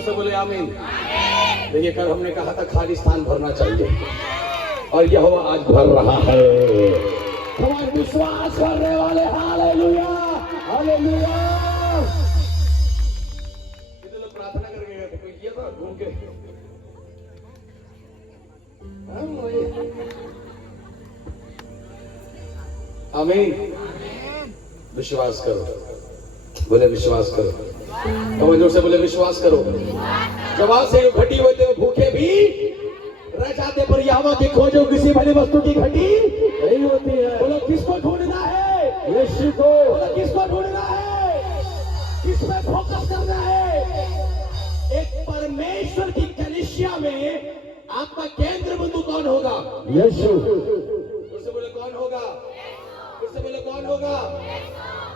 जोर से बोले आमीन। देखिए कल हमने कहा था खाली स्थान भरना चाहिए और यहोवा आज भर रहा है। हमारे विश्वास करने वाले हालेलुया हालेलुया। कितने लोग प्रार्थना करके गए थे? कोई किया था घूम के? आमीन। विश्वास करो, बोले विश्वास करो। तो जोर से बोले विश्वास करो। जब आज से घटी हुए थे भूखे भी रह जाते, पर यहोवा की खोजो किसी भली वस्तु की घटी नहीं होती है। बोलो किसको ढूंढना है? यीशु को। बोलो किसको ढूंढना है? किसमें फोकस करना है? एक परमेश्वर की कलीसिया में आपका केंद्र बिंदु कौन होगा? यीशु। उससे बोले कौन होगा? उससे बोले कौन होगा?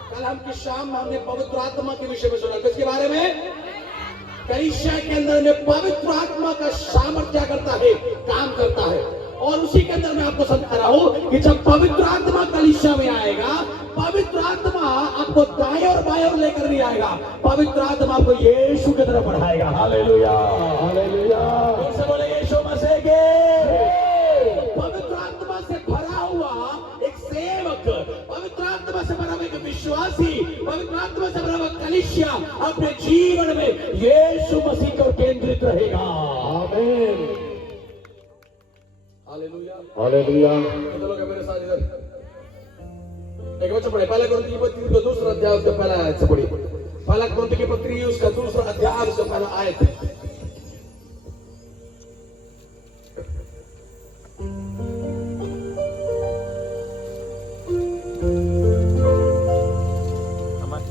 कल हम की शाम में हमने पवित्र आत्मा के विषय में सुना, किसके बारे में? कलीसिया के अंदर में पवित्र आत्मा का सामर्थ्य करता है, काम करता है। और उसी के अंदर मैं आपको समझा रहा हूं कि जब पवित्र आत्मा कलीसिया में आएगा, पवित्र आत्मा आपको दाएं और बाएं और लेकर नहीं आएगा, पवित्र आत्मा आपको यीशु की तरफ बढ़ाएगा। Hallelujah hallelujah. से बोले यीशु मसीह के। पवित्र आत्मा से भरा हुआ एक सेवक, पवित्र आत्मा से भरा हुआ एक विश्वासी, पवित्र आत्मा से भरा हुआ कलीसिया अपने जीवन में यीशु मसीह को केंद्रित रहेगा। आमीन हालेलुया हालेलुया। चलो क्या मेरे साथ इधर एक बच्चा पढ़े पहला कुरिन्थियों की पत्री का दूसरा अध्याय उसका पहला आयत से पढ़िए। पहला कुरिन्थियों की पत्री उसका दूसरा अध्याय उसका पहला आयत।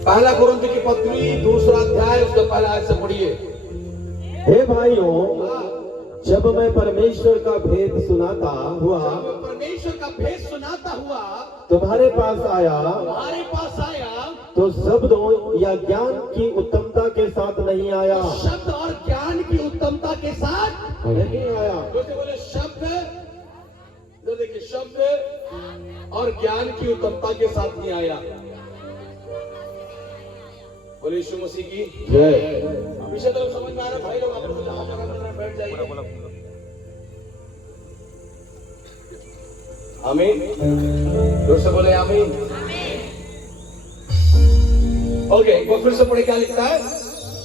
पहला कुरिन्थियों की पत्री दूसरा अध्याय उसका पहला आयत से पढ़िए। हे भाइयों, जब मैं परमेश्वर का भेद सुनाता हुआ तुम्हारे पास आया, तो शब्दों या ज्ञान की उत्तमता के साथ नहीं आया। शब्द और ज्ञान की उत्तमता के साथ नहीं आया। बोले शब्द, जो देखिए शब्द और ज्ञान की उत्तमता के साथ नहीं आया। बोले यीशु मसीह की जय। पीछे तो समझ में आ रहा है भाई लोग, आप लोग जहाँ जगह में बैठ जाइए। आमीन। जोर से बोले आमीन। ओके, एक बार फिर से पढ़े क्या लिखता है?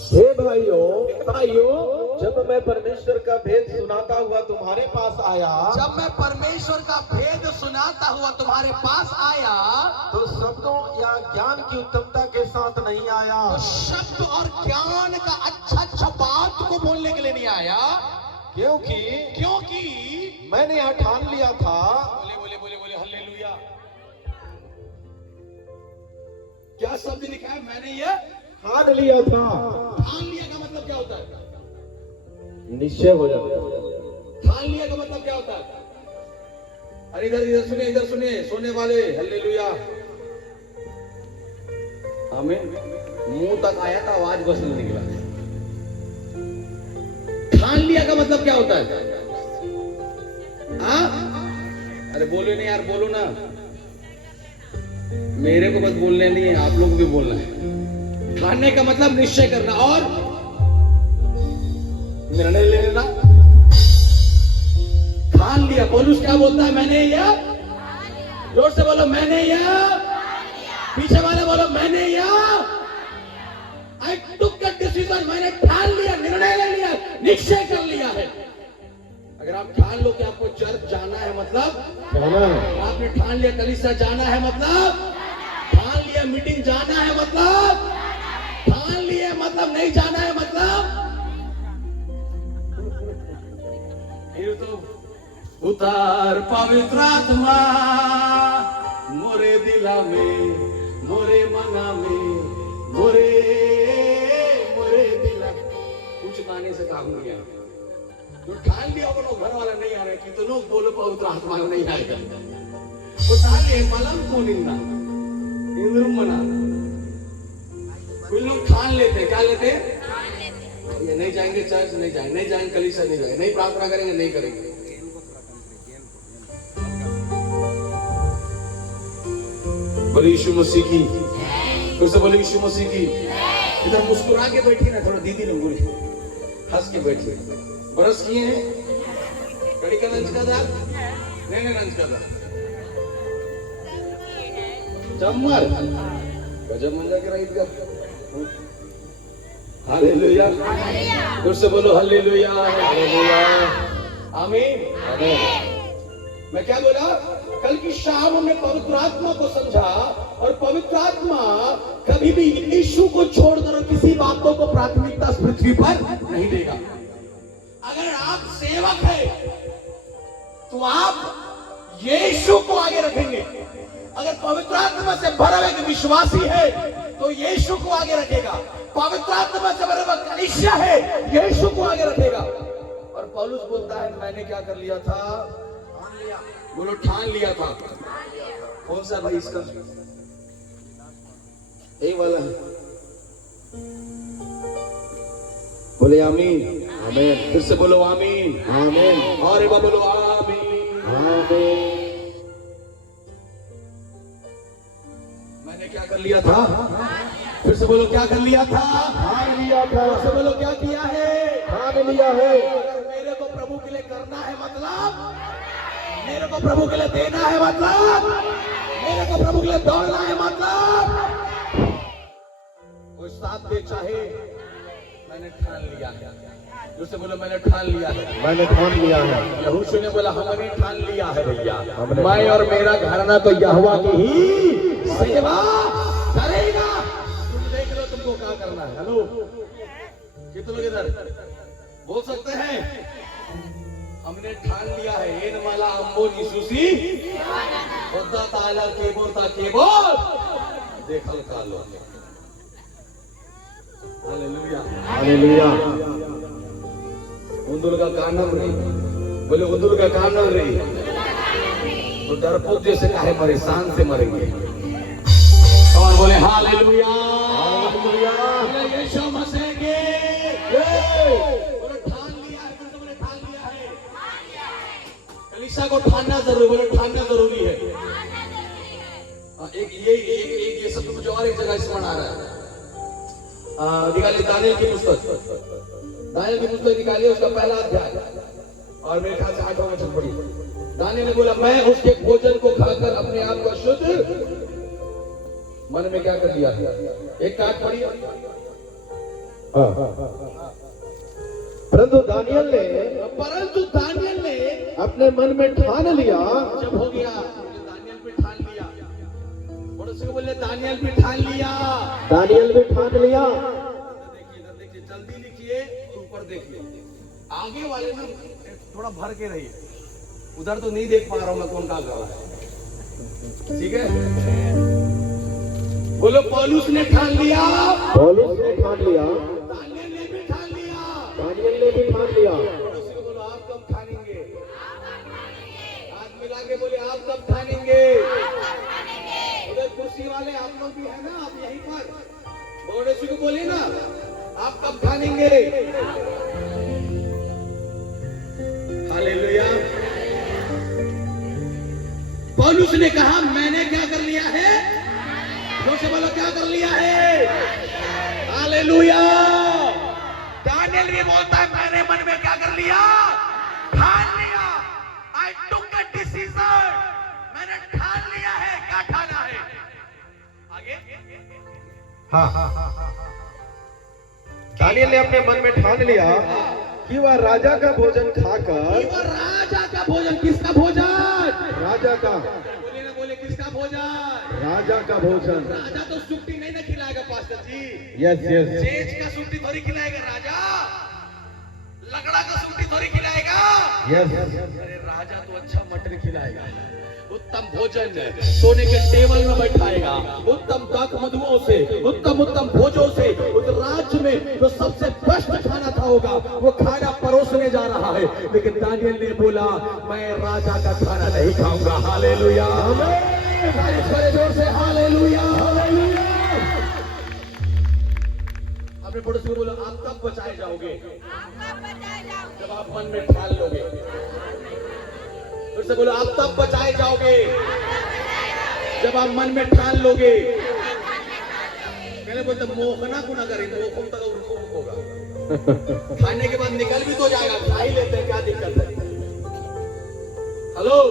हे भाइयों, जब मैं परमेश्वर का भेद सुनाता हुआ तुम्हारे पास आया, जब मैं परमेश्वर का भेद सुनाता हुआ तुम्हारे पास आया, तो शब्दों या ज्ञान की उत्तमता के साथ नहीं आया। तो शब्द और ज्ञान का अच्छा बात को बोलने के लिए नहीं आया, क्योंकि मैंने यह ठान लिया था। बोले हालेलुया। क्या शब्द लिखा है? मैंने ये ठान लिया था। ठान लिया का मतलब क्या होता है? निश्चय हो जाता। ठान लिया का मतलब क्या होता है? अरे इधर सुनिए सोने वाले, हालेलुया आमीन। मुंह तक आया था, आवाज बस नहीं निकला। ठान लिया का मतलब क्या होता है? अरे बोलो नहीं यार, बोलो ना। मेरे को बस बोलने नहीं है, आप लोग को भी बोलना है। ठानने का मतलब निश्चय करना और निर्णय ले लेना। ठान लिया। पौलुस क्या बोलता है? मैंने यह, जोर से बोलो मैंने यह, पीछे वाले बोलो मैंने यह, आई टुक अ डिसीजन, मैंने ठान लिया, निर्णय ले लिया, निश्चय कर लिया है। अगर आप ठान लो कि आपको चर्च जाना है, मतलब आपने ठान लिया कलीसिया जाना है, मतलब ठान लिया मीटिंग जाना है, मतलब ठान लिया, मतलब नहीं जाना है, मतलब फिर तो उतार पवित्र आत्मा मोरे दिला में, मोरे मना में, मोरे दिला। कुछ गाने से काम नहीं है। जो ठान लिया वो लोग घर वाला नहीं आ रहे, कि तो लोग बोलो पवित्र आत्मा नहीं आएगा। वो ठान लिए मलम को निंदा इंद्रुम मना। कुछ लोग ठान लेते, क्या लेते? ये नहीं जाएंगे चर्च, नहीं जाएंगे कलीसिया, नहीं जाएंगे, नहीं प्रार्थना करेंगे, नहीं करेंगे। बोले यीशु मसीह की, फिर से बोले यीशु मसीह की। इधर मुस्कुरा के बैठी ना, थोड़ा दीदी लोग बोले हंस के बैठिए। ब्रश किए हैं? कड़ी का लंच का दाल? नहीं लंच का दाल। चम्मच गजब मजा के रही हालेलुया। फिर से बोलो हालेलुया हालेलुया आमीन आमीन। मैं क्या बोला? कल की शाम हमने पवित्र आत्मा को समझा और पवित्र आत्मा कभी भी यीशु को छोड़कर किसी बातों को प्राथमिकता पृथ्वी पर नहीं देगा। अगर आप सेवक है तो आप यीशु को आगे रखेंगे। अगर पवित्र आत्मा से भरा हुआ विश्वासी है तो यीशु को आगे रखेगा। पवित्र आत्मा से भरा हुआ कलीसिया है, यीशु को आगे रखेगा। और पौलुस बोलता है मैंने क्या कर लिया था? बोलो ठान लिया था। कौन सा भाई इसका? यही वाला है। बोले आमीन आमीन। फिर से बोलो आमीन आमीन। और एक बार बोलो आमीन आमीन। मैंने क्या कर लिया था? फिर से बोलो क्या कर लिया था? ठान लिया था। फिर से बोलो क्या किया है? ठान लिया है। अगर मेरे को प्रभु के लिए करना है मतलब मेरे को प्रभु के लिए देना है मतलब मेरे को प्रभु के लिए दौड़ना है मतलब कोई साथ दे चाहे मैंने ठान लिया है। दूसरे बोलो मैंने ठान लिया है। मैंने ठान लिया है। यहोशू ने बोला हमने ठान लिया है भैया, मैं और मेरा घराना तो यहोवा की ही सेवा करेगा। तुम देख लो तुमको क्या करना है। हेलो कितने लोग इधर बोल सकते हैं? हमने ठान लिया है एन माला अंबो निसुसी होता ताला केबोल देखल कालो। Hallelujah hallelujah. उन्दुल का कानम रे। बोले उन्दुल का कानम रे तो डरपोक जैसे काहे मरे? शान से मरेंगे। और बोले हालेलुया हालेलुया। यीशु मसीह के बोले ठान लिया है। फिर बोले ठान लिया है। कलीसिया को ठानना जरूरी। बोले ठानना जरूरी है। एक ये सब मुझे और एक जगह स्मरण आ रहा है। निकालिए दानियल की पुस्तक निकालिए, उसका पहला अध्याय और मेरे ख्याल से 8वां वचन पढ़िए। दानियल ने बोला मैं उसके भोजन को खाकर अपने आप को शुद्ध मन में क्या कर लिया? एक काट पढ़िए। परंतु दानियल ने अपने मन में ठान लिया। जब हो गया दानियल भी ठान लिया। पड़ोसी को बोले दानियल भी ठान लिया। दानियल भी ठान लिया। देखिए इधर देखिए, जल्दी लिखिए ऊपर देखिए। आगे वाले में थोड़ा भर के रहिए। उधर तो नहीं देख पा रहा हूं मैं कौन क्या कर रहा है। ठीक है बोलो पौलुस ने ठान लिया। पौलुस ने ठान लिया। दानियल ने भी ठान लिया। दानियल ने भी ठान लिया। पड़ोसी को बोलो आप कब ठानेंगे? हाथ मिला के बोले आप कब ठानेंगे? उधर कुर्सी वाले आप लोग भी है ना, आप यहीं पर पड़ोसी को बोले ना आप कब ठानेंगे? हालेलुया। पौलुस ने कहा मैंने क्या कर लिया है? से बोलो क्या कर लिया है? हालेलुया। दानियल भी बोलता है मैंने मन में क्या कर लिया? ठान लिया। I took a decision। मैंने ठान लिया है। क्या ठाना है? आगे दानियल ने अपने मन में ठान लिया कि वह राजा का भोजन खाकर। राजा का भोजन? किसका भोजन? राजा का। बोले ना बोले किसका भोजन? राजा का भोजन। राजा तो सुट्टी नहीं ना खिलाएगा पास्टर जी। Yes yes. सेज का सुट्टी थोड़ी खिलाएगा राजा। लकड़ा का सुट्टी थोड़ी खिलाएगा। यस। अरे राजा तो अच्छा मटन खिलाएगा। उत्तम भोजन सोने के टेबल में बैठाएगा। उत्तम दाख मधुओं से उत्तम भोजों से उस राज्य में जो सबसे बेस्ट खाना था होगा वो खाना परोसने जा रहा है। लेकिन दानियल ने बोला मैं राजा का खाना नहीं खाऊंगा। हालेलुया। जोर से हालेलुया। अपने पड़ोसी को बोलो आप कब बचाए जाओगे? जब आप मन में ठान लोगे। फिर से बोलो आप तब बचाए जाओगे जब आप मन में ठान लोगे। पहले बोलते मोहना को ना करें, मोहम तक होगा। खाने के बाद hello,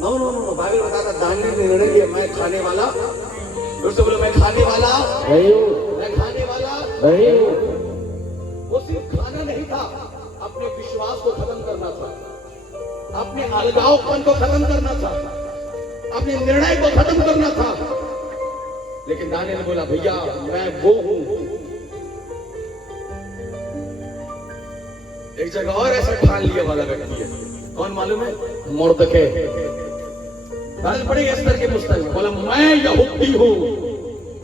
no no no, Bible बताता दानियल ने निर्णय लिया, मैं खाने वाला, फिर से बोलो मैं खाने वाला नहीं हूँ, मैं खाने वाला नहीं हूँ। वो सिर्फ खाना नहीं था, अपने विश्वास को खत्म करना था, अपने अलगावपन को खत्म करना था, अपने निर्णय को खत्म करना था। लेकिन दानियल ने बोला भैया मैं वो हूं। एक जगह और ऐसा ठान लिया वाला व्यक्ति है, कौन मालूम है? मुर्दकै। दानियल पढ़े एस्तर के पुस्तक में, बोला मैं यहूदी हूं,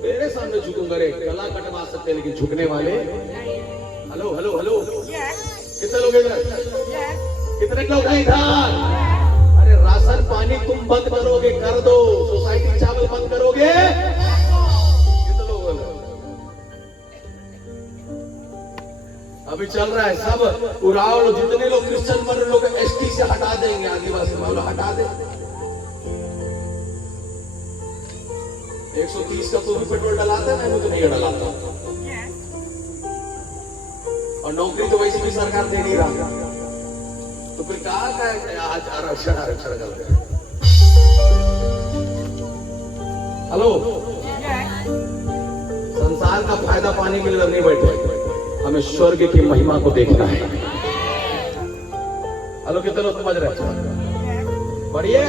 तेरे सामने झुकूंगा रे। गला कटवा सकते लेकिन झुकने वाले। हेलो हेलो हेलो, कितने लोग इधर? कितने लोग हैं इधर? अरे राशन पानी तुम बंद करोगे, कर दो। सोसाइटी चावल बंद करोगे, कितने लोग हैं? अभी चल रहा है सब उड़ाओ, जितने लोग क्रिश्चियन बन रहे लोग एसटी से हटा देंगे, आदिवासी वालों हटा दे। 130 का तो भी पेट्रोल डलाता है, मैं तो नहीं डलाता। और नौकरी तो वैसे भी सरकार दे नहीं रहा, तो फिर कहा है आज आरक्षण आरक्षण कर रहे। हेलो, संसार का फायदा पाने के लिए नहीं बैठे, हमें स्वर्ग की महिमा को देखना है। हेलो, कितने लोग समझ रहे हैं? बढ़िया,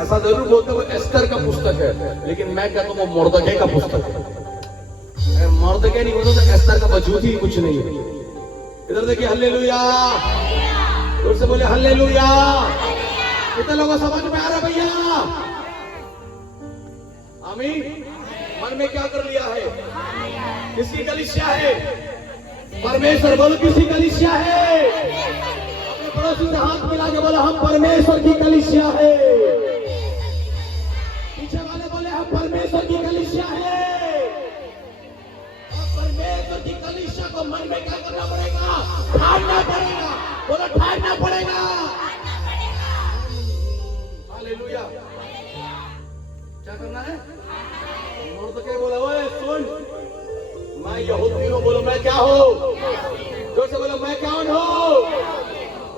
ऐसा जरूर बोलते वो एस्तर का पुस्तक है, लेकिन मैं कहता हूँ वो मुर्दकै का पुस्तक है। मुर्दकै नहीं होता तो एस्तर का वजूद ही कुछ नहीं है। इधर देखिए, हल्लेलुया, जोर से बोले हल्लेलुया। कितने लोगों को समझ में आ रहा भैया? आमीन। मन में क्या कर लिया है? किसकी कलीसिया है? परमेश्वर। बोलो किसकी कलीसिया है? अपने पड़ोसी से हाथ मिला के बोलो हम परमेश्वर की कलीसिया है। पीछे वाले बोले हम परमेश्वर की कलीसिया है। और परमेश्वर की कलीसिया को मन में क्या करना पड़ेगा? ठानना पड़ेगा। बोलो ठानना पड़ेगा। हालेलुया। क्या करना है? मुर्दकै बोला ओए सुन, मैं यहूदी हूँ। बोलो मैं क्या हूँ? जोर से बोलो मैं कौन हूँ?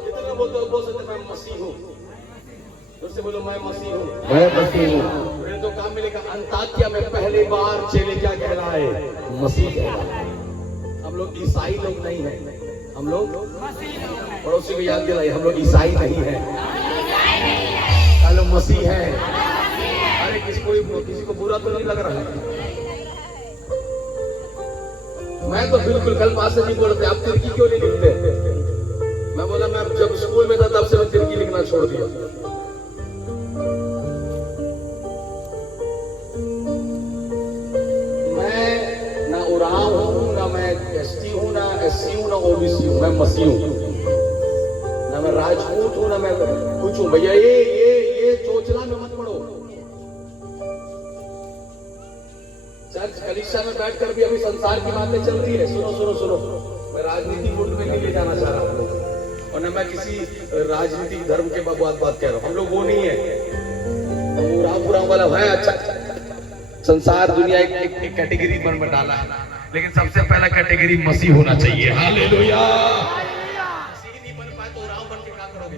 कितने बोल सकते मैं मसीह हूँ? जोर से बोलो मैं मसीह हूँ, मैं मसीह हूँ। फिर तो काम मिलेगा। अंताकिया में पहली बार चेले क्या कहलाए? मसीह कहलाए। हम लोग ईसाई लोग नहीं हैं, हम लोग पड़ोसी को याद दिलाइए, हम लोग ईसाई नहीं है, हम लोग मसीह है। अरे किसी को बुरा तो नहीं लग रहा है? मैं तो बिल्कुल कल बात से नहीं बोलते, आप तिरकी क्यों नहीं लिखते? मैं बोला मैं जब स्कूल में था तब से मैं तिरकी लिखना छोड़ दिया। मैं ना उराव हूँ, ना मैं एसटी हूँ, ना एससी हूँ, ना ओबीसी हूँ। मैं मसीह हूँ। ना मैं राजपूत हूँ, ना मैं कुछ हूँ। भैया ये चोचला में मत पड़ो। चर्च कलीसिया में बैठकर भी अभी संसार की बातें चल रही है। सुनो सुनो सुनो, मैं राजनीति मुल्क में नहीं ले जाना चाह रहा हूँ, और न मैं किसी राजनीतिक धर्म के बात कह रहा हूँ। हम लोग वो नहीं है, उराव वाला है। अच्छा, संसार दुनिया एक कैटेगरी में डाला है, लेकिन सबसे पहला कैटेगरी मसीह होना चाहिए। हालेलुया। मसीह नहीं बन पाए तो उराव बन के क्या करोगे?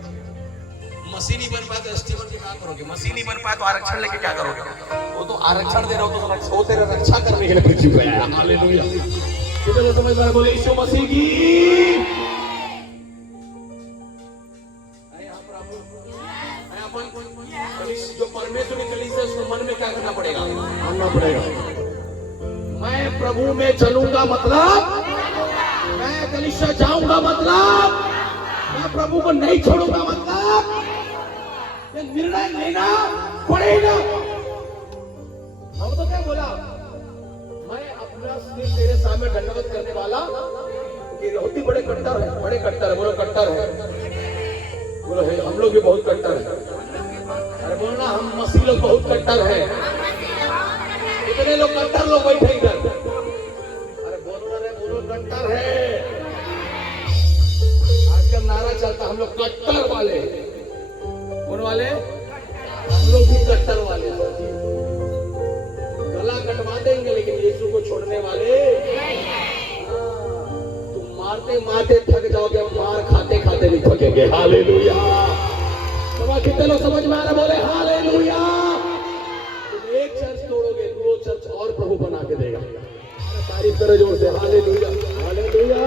मसीह नहीं बन पाए तो एसटी बन के क्या करोगे? मसीह नहीं बन पाए तो आरक्षण लेके क्या करोगे? वो तो आरक्षण दे रहा हो तो वो तेरा रक्षा करने के लिए पृथ्वी पे आया। हालेलुया। कितने समझ रहे? बोले यीशु मसीह की। जो परमेश्वर की कलीसिया है उसको मन में क्या करना पड़ेगा? मानना पड़ेगा। मैं प्रभु में चलूंगा मतलब, मैं कलीसिया जाऊंगा मतलब, मैं प्रभु को नहीं छोड़ूंगा मतलब, ये निर्णय लेना पड़ेगा। अब तो क्या बोला? मैं अपना सिर तेरे सामने दंडवत करने वाला। यहूदी बड़े कट्टर है, बड़े कट्टर है। बोलो कट्टर है। बोलो है, हम लोग भी बहुत कट्टर है। अरे बोलना हम मसीह लोग बहुत कट्टर है। इतने लोग कट्टर लोग बैठे इधर। अरे बोलो रे, बोलो कट्टर है। आजकल नारा चलता हम लोग कट्टर वाले। कौन वाले? हम लोग भी कट्टर वाले। गला कटवा देंगे लेकिन यीशु को छोड़ने वाले। तुम मारते मारते थक थक जाओगे, हम मार खाते खाते नहीं थकेंगे। हालेलुया। तुम्हारा कितने लोग समझ में आ रहा, बोले हालेलुया। तुम एक चर्च तोड़ोगे, 2 चर्च और प्रभु बना के देगा। तारीफ करो जोर से, हालेलुया हालेलुया।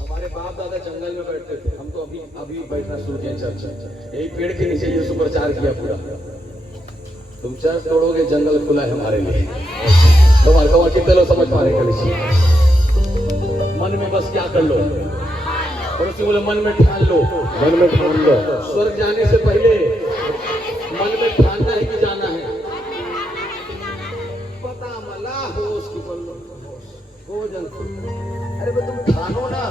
हमारे बाप दादा जंगल में बैठते थे, हम तो अभी बैठना शुरू किया चर्च। यही पेड़ के नीचे यीशु प्रचार किया पूरा। तुम चर्च तोड़ोगे, जंगल खुला है हमारे लिए। तुम्हारे कितने लोग समझ पा रहे हैं? मन में बस क्या कर लो, पड़ोसी बोले मन में ठान लो, मन में ठान लो। स्वर्ग जाने से पहले मन में ठानना ही जाना है। पता मला हो उसकी हो जन, अरे तुम ठानो ना,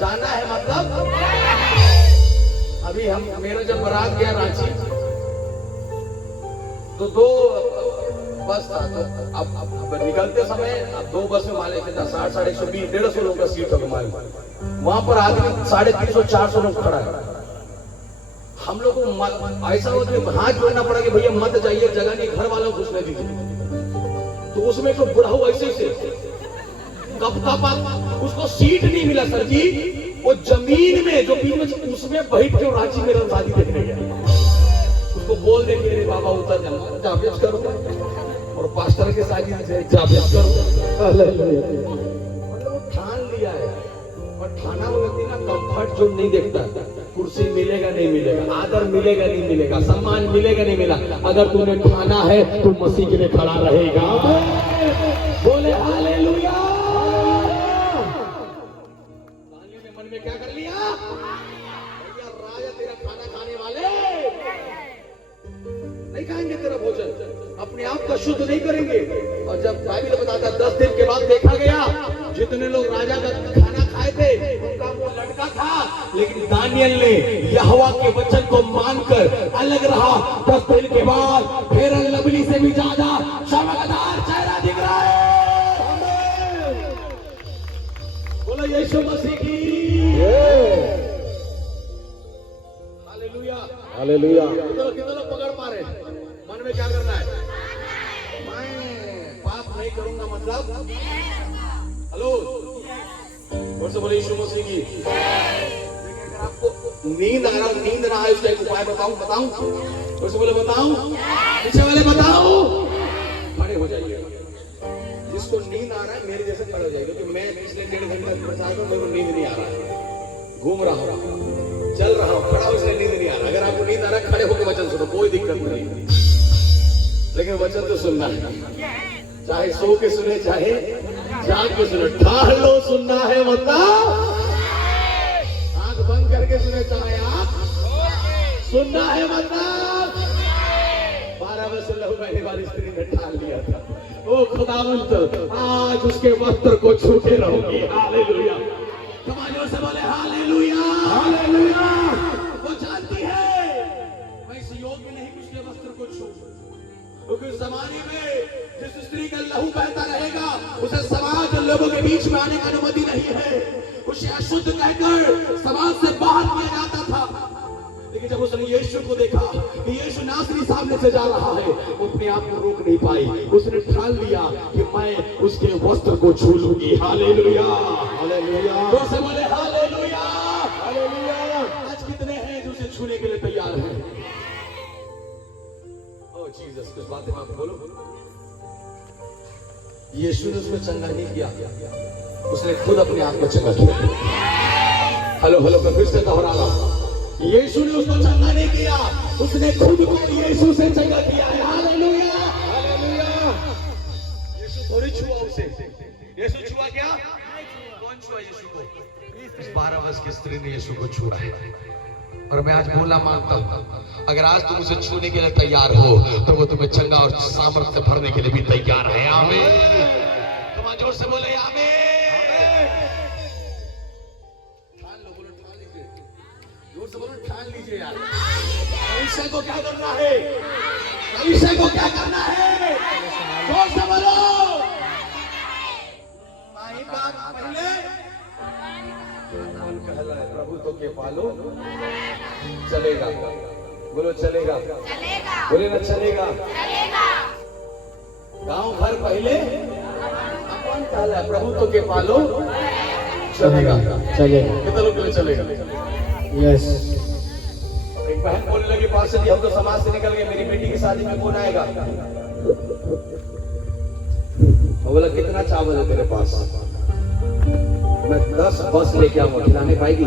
जाना है मतलब। अभी मेरा जब बारात गया रांची, तो 2 बस था, तो अब निकलते समय अब 2 बस में माले थे 60, 120, 150 लोगों का सीट होगा माले। वहां पर आदमी 350, 400 लोग खड़ा है। हम लोग को ऐसा होता है हाथ जोड़ना पड़ा कि भैया मत जाइए, जगह नहीं, घर वालों को घुसने दीजिए। तो उसमें तो बुढ़ा हुआ ऐसे से कब उसको सीट नहीं मिला सर जी, वो जमीन में जो बीच में उसमें बैठ के रांची में शादी देखने गया। उसको बोल देंगे अरे बाबा उतर जाना, जावेज करो, और पास्टर के शादी से जावेज करो। मतलब ठान लिया है, और ठाना वो व्यक्ति ना कंफर्ट जोन नहीं देखता। कुर्सी मिलेगा नहीं मिलेगा, आदर मिलेगा नहीं मिलेगा, सम्मान मिलेगा नहीं मिला। अगर तूने ठाना है तू मसीह के लिए खड़ा रहेगा। बोले हालेलुया। दानियों ने मन में क्या कर लिया, भैया राजा तेरा खाना खाने वाले नहीं खाएंगे तेरा भोजन, अपने आप का शुद्ध नहीं करेंगे। और जब बाइबल बताता 10 दिन के बाद देखा गया, जितने लोग राजा का खाना खाए थे उनका वो लड़का था, लेकिन दानियल ने यहोवा के वचन को मानकर अलग रहा। 10 दिन के बाद फेयर एंड लवली से भी ज्यादा चमकदार चेहरा दिख रहा है। बोलो यीशु मसीह की हालेलुया हालेलुया। कितने लोग पकड़ पा रहे हैं? मन में क्या करना है, मैं पाप नहीं करूंगा मतलब। हेलो, और से बोले यीशु मसीह की। लेकिन अगर आपको नींद आ रहा, नींद ना आए, उसका एक उपाय बताऊं? और से बोले बताऊं, पीछे वाले बताओ। खड़े हो जाइए, जिसको नींद आ रहा है मेरे जैसे खड़े हो जाइए, क्योंकि मैं पिछले 1.5 घंटे प्रचार कर, मेरे को नींद नहीं आ रहा है, घूम रहा हूँ, चल रहा हूँ, खड़ा हो, इसलिए नींद नहीं आ रहा। अगर आपको नींद आ रहा है, खड़े होकर वचन सुनो, कोई दिक्कत नहीं, लेकिन वचन तो सुनना है। चाहे सो के सुने, चाहे जाग के सुने, ठाड़ लो, सुनना है मतलब। आंख बंद करके सुने, चाहे आप सुनना है मतलब। 12 वर्ष लहू बहने वाली स्त्री ने ठान लिया था, ओ खुदावंत आज उसके वस्त्र को छूटे रहोगी। हालेलुया। कमालियों से बोले हालेलुया हालेलुया। वो जानती है मैं इस योग्य नहीं कि उसके वस्त्र को छू, क्योंकि समाज में जिस स्त्री का लहू बहता रहेगा उसे समाज और लोगों के बीच में आने की अनुमति नहीं है। उसे अशुद्ध कहकर समाज से बाहर किया जाता था। लेकिन जब उसने यीशु को देखा कि यीशु नासरी सामने से जा रहा है, वो अपने आप को रोक नहीं पाई। उसने ठान लिया कि मैं उसके वस्त्र को छू लूंगी। Hallelujah hallelujah. तो से बोले हालेलुया हालेलुया। आज कितने हैं जो उसे छूने के लिए तैयार हैं? ओ जीसस, कुछ बातें आप बोलो। यीशु ने उसमें चंगा नहीं किया, उसने खुद अपने आप को चंगा किया। हेलो हेलो, मैं फिर से दोहरा रहा हूं, यीशु ने उसको चंगा नहीं किया, उसने खुद को यीशु से चंगा किया है। Hallelujah hallelujah. यीशु थोड़ी छुआ उसे, यीशु छुआ क्या? कौन छुआ यीशु को? इस 12 वर्ष की स्त्री ने यीशु को छुआ है। और मैं आज बोला मानता हूं, अगर आज तुम उसे छूने के लिए तैयार हो तो वो तुम्हें चंगा और सामर्थ्य से भरने के लिए भी तैयार है। आमीन। तुम जोर से बोले आमीन। ठान लो, बोलो ठान लीजिए, जोर से बोलो ठान लीजिए यार। भविष्य को क्या करना है? भविष्य को क्या करना है? जोर से बोलो। माही बात पहले प्रभु तो के पालो चलेगा, बोलो चलेगा, बोले ना चलेगा। गांव घर पहले अपन कहला है प्रभुत्व के पालो चलेगा। चलेगा। कितने लोग के लिए चलेगा? यस। एक बहन बोलने लगी पास्टर जी हम तो समाज से निकल गए, मेरी बेटी की शादी में कौन आएगा? वो बोला कितना चावल है तेरे पास? मैं 10 बस लेके आऊंगा, खिलाने पाएगी?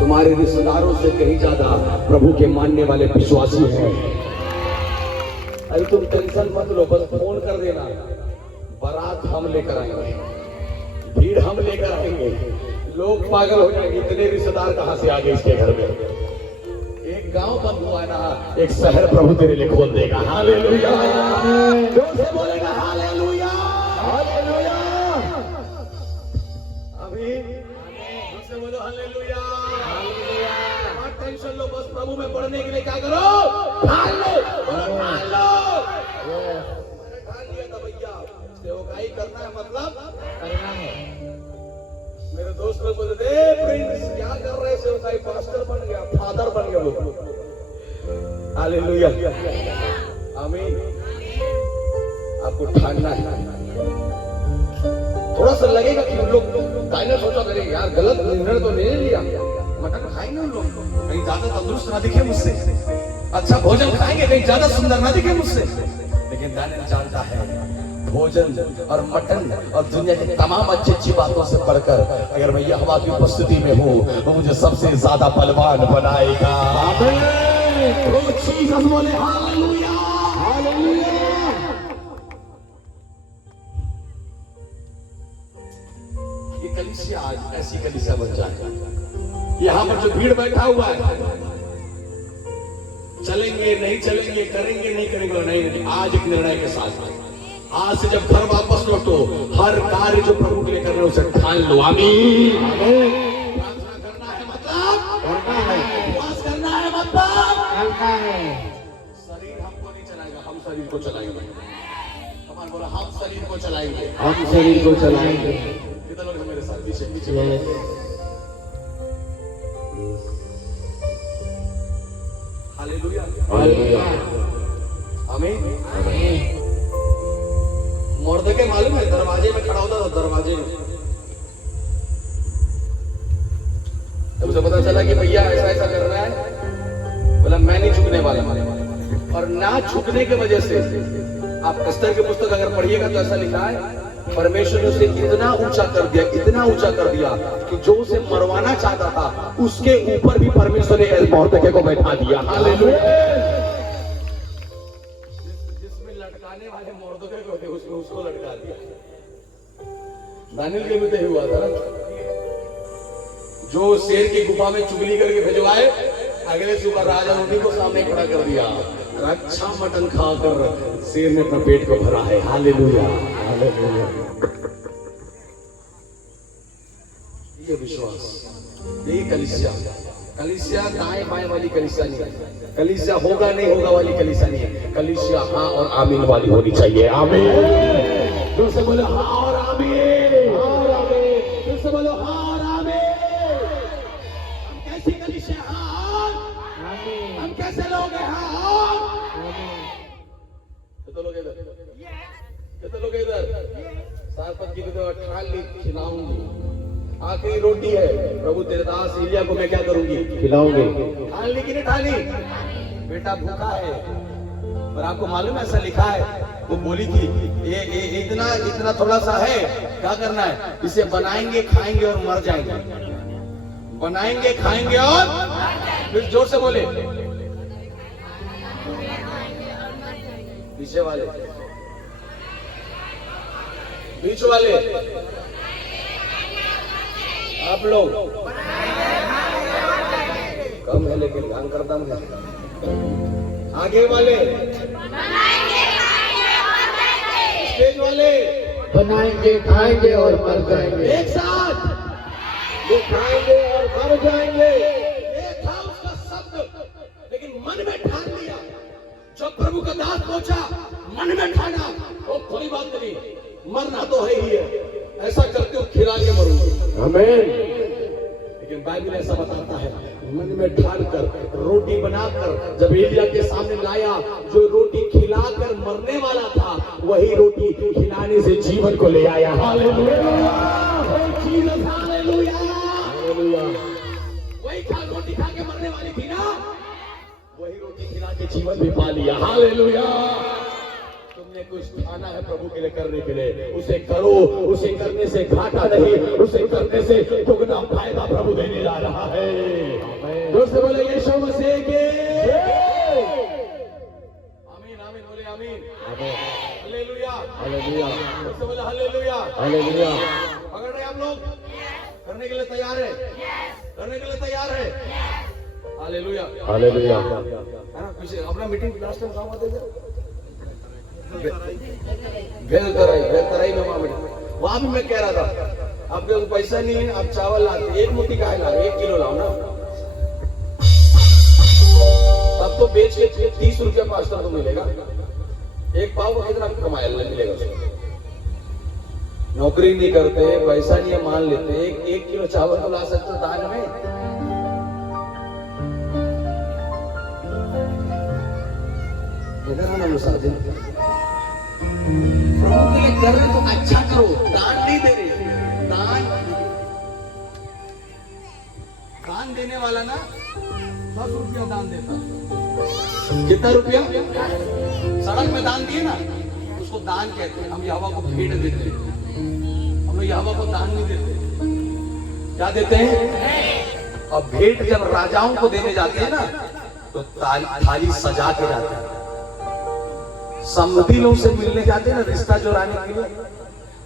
तुम्हारे रिश्तेदारों से कहीं ज्यादा प्रभु के मानने वाले विश्वासी हैं। अरे तुम टेंशन मत लो, बस फोन कर देना, बारात हम लेकर आएंगे, भीड़ हम लेकर आएंगे। लोग पागल हो जाएंगे, इतने रिश्तेदार कहां से आ गए इसके घर में। एक गांव बंद हुआ ना, एक शहर प्रभु तेरे लिए खोल देगा। हालेलुया। जोर से बोलेगा हालेलुया, हालेलुया। अभी जोर से बोलो हालेलुया, हालेलुया। मत टेंशन लो, बस प्रभु में पढ़ने के लिए क्या करो? ठान लो, ठान लो। ठान लिया था भैया, सेवकाई करना है, मतलब करना है। मेरे दोस्त लोग बोलते थे प्रिंस क्या कर रहे हो? भाई पास्टर बन गया, फादर बन गया लोग। हालेलुया, आमीन। आपको ठानना है। थोड़ा सा लगेगा कि हम लोग दाइने सोचा करेंगे यार गलत निर्णय तो ले लिया, मटन खाएंगे हम लोग, कहीं ज्यादा तंदुरुस्त ना दिखे मुझसे, अच्छा भोजन खाएंगे कहीं ज्यादा सुंदर ना दिखे मुझसे। लेकिन दानियल जानता है भोजन और मटन और दुनिया की तमाम अच्छी अच्छी बातों से बढ़कर अगर मैं यहोवा की उपस्थिति में हूँ तो मुझे सबसे ज्यादा बलवान बनाएगा। आमीन। वो चीज हम बोले हालेलुया, हालेलुया। ये कलीसिया आज ऐसी कलीसिया बन जाए। यहाँ पर जो भीड़ बैठा हुआ है, चलेंगे नहीं चलेंगे, करेंगे नहीं करेंगे, नहीं, आज एक निर्णय के साथ आज से जब घर वापस लौटो हर कार्य जो प्रभु के लिए कर रहे हो उसे ठान लो। आमीन। प्रार्थना करना है मतलब करना है, उपवास करना है मतलब करना है। शरीर हमको नहीं चलाएगा, हम शरीर को चलाएंगे। हमारे बोला हम शरीर को चलाएंगे, हम शरीर को चलाएंगे। कितने लोग मेरे साथ पीछे पीछे? हालेलुया, हालेलुया, आमीन, आमीन। मुर्दके मालूम है दरवाजे में खड़ा होता था, दरवाजे में जब उसे पता चला कि भैया ऐसा ऐसा कर रहा है, बोला मैं नहीं झुकने वाला। और ना झुकने की वजह से आप एस्तर की पुस्तक अगर पढ़िएगा तो ऐसा लिखा है परमेश्वर ने उसे इतना ऊंचा कर दिया, इतना ऊंचा कर दिया कि जो उसे मरवाना चाहता था उसके ऊपर भी परमेश्वर ने मुर्दके को बैठा दिया। हालेलुया। लटकाने वाले मुर्दके को थे उसने उसको लटका दिया। दानियल के भी तो हुआ था ना, जो शेर की गुफा में चुगली करके भिजवाए, अगले सुबह राजा उन्हीं को सामने खड़ा कर दिया। अच्छा मटन खाकर शेर ने अपना पेट को भरा है। Hallelujah, hallelujah. ये विश्वास, यही कलीसिया। कलीसिया दाएं बाएं वाली कलीसिया नहीं है, कलीसिया होगा नहीं होगा वाली कलीसिया नहीं है, कलीसिया हाँ और आमीन वाली होनी चाहिए। आमीन। जोर से बोलो हाँ और आमीन, हाँ और आमीन। जोर से बोलो हाँ और आमीन। हम कैसी कलीसिया? हाँ आमीन। हम कैसे लोग हैं? हाँ आमीन। कितने लोग इधर? कितने लोग इधर? सात पद की तो ठान ली खिलाऊंगी, आखिरी रोटी है, प्रभु तेरे दास एलिया को मैं क्या करूंगी? खिलाऊंगी। ठान ली कि नहीं ठानी? बेटा भूखा है, पर आपको मालूम है ऐसा लिखा है, वो बोली थी ये इतना इतना थोड़ा सा है, क्या करना है? इसे बनाएंगे खाएंगे और मर जाएंगे। बनाएंगे खाएंगे और फिर जोर से बोले पीछे वाले, बीच वाले, आप लोग कम है लेकिन ध्यान करता हूं। आगे वाले, स्टेज वाले बनाएंगे खाएंगे और मर जाएंगे। एक साथ वो खाएंगे और मर जाएंगे। ये था उसका शब्द, लेकिन मन में ठान लिया। जब प्रभु का दास पहुंचा, मन में ठाना, वो कोई बात नहीं, मरना तो है ही है, ऐसा करते हो खिला के मरूंगी। आमीन। लेकिन बाइबल ऐसा बताता है, मन में ठान कर रोटी बनाकर जब एलिया के सामने लाया, जो रोटी खिलाकर मरने वाला था वही रोटी खिलाने से जीवन को ले आया। Hallelujah, hallelujah, hallelujah. वही रोटी खा के मरने वाली थी ना, वही रोटी खिला के जीवन भी पा लिया। हालेलुया। तुमने कुछ ठाना है प्रभु के लिए करने के लिए, उसे करो। उसे करने से घाटा नहीं, उसे करने से दुगना फायदा प्रभु देने जा रहा है। जोर से बोले यीशु मसीह के आमीन, आमीन, बोले आमीन, हालेलुया, हालेलुया। जोर से बोले हालेलुया, हालेलुया। पकड़ रहे आप लोग? करने के लिए तैयार है? करने के लिए तैयार है? Hallelujah, hallelujah. है ना? पीछे अपना मीटिंग लास्ट टाइम कहाँ होते थे? भेलतराई में वहां भी मैं कह रहा था, आपके पास पैसा नहीं है, आप चावल लाते, एक मोती का है ला, 1 किलो लाओ ना, तब तो बेच के 30 रुपया पास्ता तो मिलेगा। एक पाव का कितना कमाया मिलेगा उसको? नौकरी नहीं करते, पैसा नहीं है, मान लेते, एक किलो चावल तो ला सकते दान में। प्रभु के लिए कर रहे तो अच्छा करो, दान नहीं दे रहे। दान देने वाला ना 10 रुपया दान देता है। कितना रुपया? सड़क में दान दिए ना, उसको दान कहते हैं। हम यहोवा को भेंट देते हैं, हम लोग यहोवा को दान नहीं देते। क्या देते हैं? और भेंट जब राजाओं को देने जाते हैं ना, तो थाली सजा के जाते हैं। समधी लोग से मिलने जाते हैं ना, रिश्ता जोड़ाने के लिए,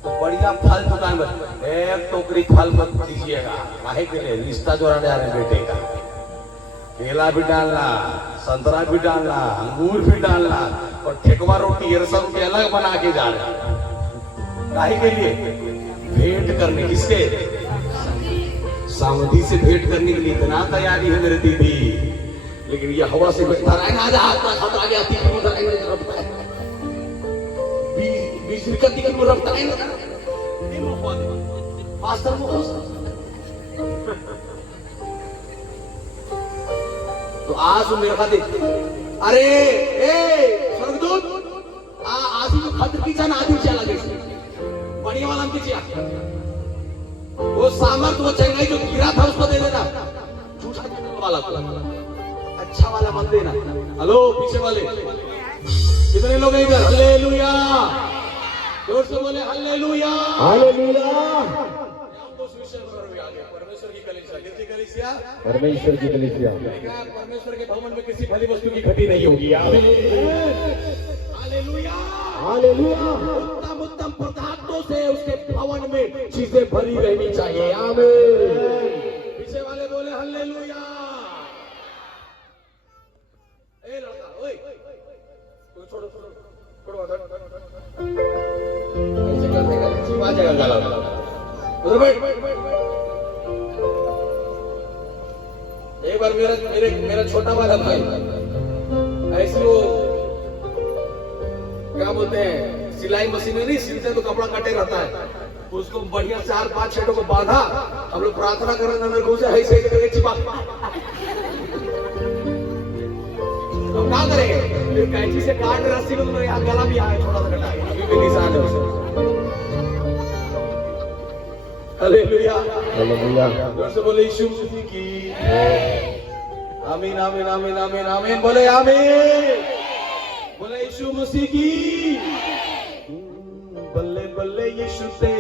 तो बढ़िया फल दुकान पर एक टोकरी फल मत दीजिएगा, काहे के लिए? रिश्ता जोड़ाने जा रहे हैं बेटे का। केला भी डालना, संतरा भी डालना, अंगूर भी डालना, और ठेकवा रोटी ये सब के अलग बना के जा रहे हैं। काहे के लिए? भेंट करने। किसके? समधी से भेंट करने के लिए इतना तैयारी है मेरे दीदी, लेकिन ये हवा से बैठा रहना, खतरा गया तो आज मेरे खाते, अरे स्वर्गदूत आधी जो खतर की जाना आधी चला गई बढ़िया वाला हमकी चिया, वो सामर्थ वो चंगाई जो गिरा था उसको दे देना, झूठा वाला अच्छा वाला मत देना। हेलो पीछे वाले कितने लोग हैं इधर? हालेलुया, जोर से बोले हालेलुया, हालेलुया। परमेश्वर की कलीसिया, किसकी कलीसिया? परमेश्वर की कलीसिया। परमेश्वर के भवन में किसी भली वस्तु की घटी नहीं होगी। Hallelujah, hallelujah. उत्तम उत्तम पदार्थों से उसके भवन में चीजें भरी रहनी चाहिए। आमीन। पीछे वाले बोले हालेलुया। ए लड़का, ओए छोड़ो छोड़ो छोड़ो, ऐसे करने का चीज आ जाएगा गला। उधर बैठ। एक बार मेरा छोटा वाला भाई ऐसे वो क्या बोलते हैं, सिलाई मशीन नहीं सिलते तो कपड़ा कटे रहता है, उसको बढ़िया 4-5 छेड़ों को बांधा। हम लोग प्रार्थना कर रहे थे, ऐसे करके चिपा तो क्या करेंगे? फिर कैंची से काट रस्सी को, यहाँ गला भी आया थोड़ा सा कटा, अभी भी निशान है उसमें। Hallelujah, hallelujah. जोर से बोले यीशु मसीह की आमीन, आमीन, आमीन, आमीन, आमीन। बोले आमीन, बोले यीशु मसीह की। बल्ले बल्ले यीशु तेरी